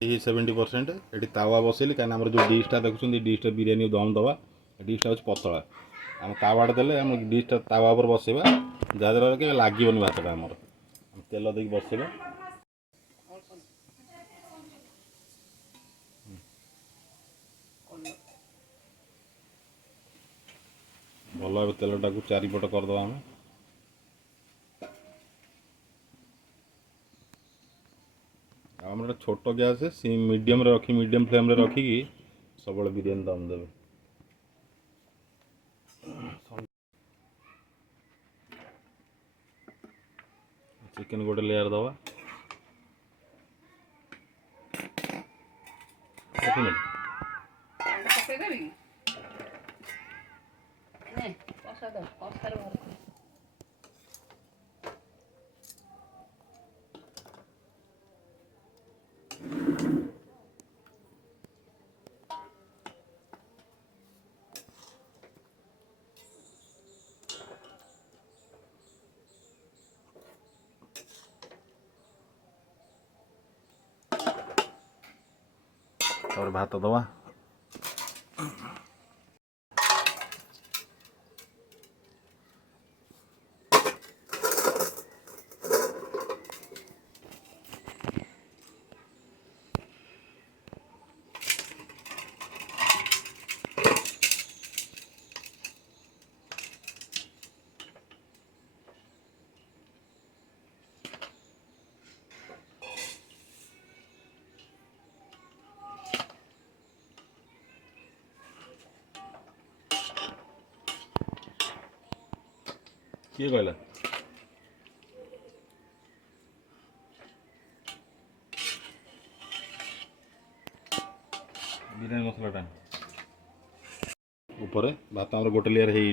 ये 70% ये तावा बसैली कहीं जो डिशटा देखुं डिशटा बिरियानी दम दवा डिशटा हूँ पतला आम तावाटा देले आम डिशटा तावा पर बसैबा जहाँद्वारा कि लगभग भातटा आमर तेल देकी बसैबा भल भाव तेलटा को चारिपट करदे आम आम छोट गैस मीडियम रखी मीडियम फ्लेम रखिकी सब बिरियानी दम देवे चिकेन गोटे लेयर दवा और भात दवा किए कहला बिरियानी मसलाटा ऊपर भात आमर गोटे लेयर हो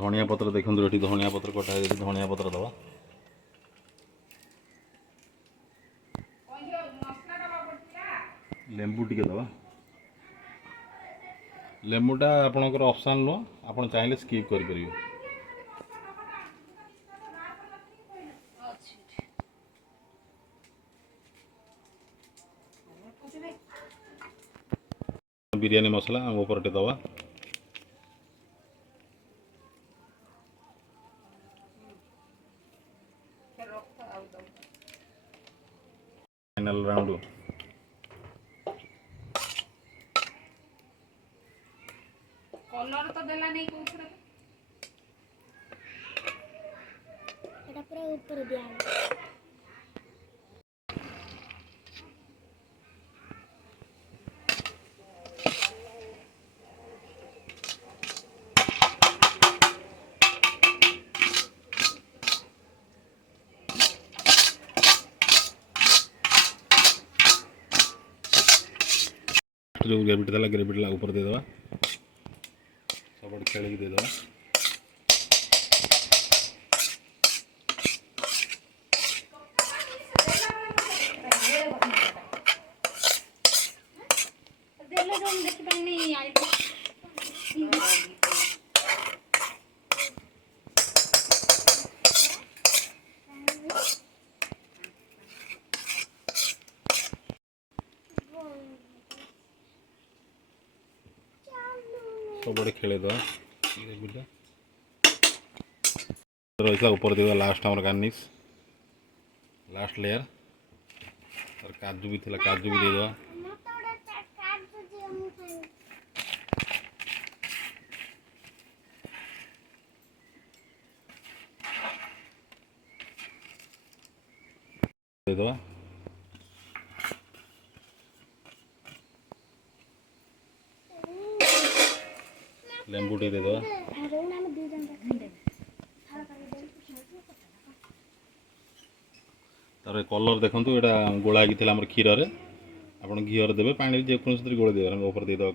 धनिया पत्र देखो ये धनिया पत्र कटा है धनिया पत्र दवा लेंबू टिके दवा लेंबूटा आपणकर ऑप्शन नुह आप चाहिए स्किप कर बिरियानी मसला ऊपर टे दवा फाइनल राउंड कलर तो देला नहीं कोथरे एटा पूरा ऊपर दिया जो ग्रेविटी ऊपर दे दवा सब खेल दे दवा सब खेल दवा रही ऊपर दे लास्ट आम गार्निश लास्ट लेयर और काजू भी थी काजू भी देदेवा देदेवा लेंबू टे देदेवा तार कलर देखो ये गोला क्षीर आप घी देवे पानी जेको गोल देवे ऊपर देदेवा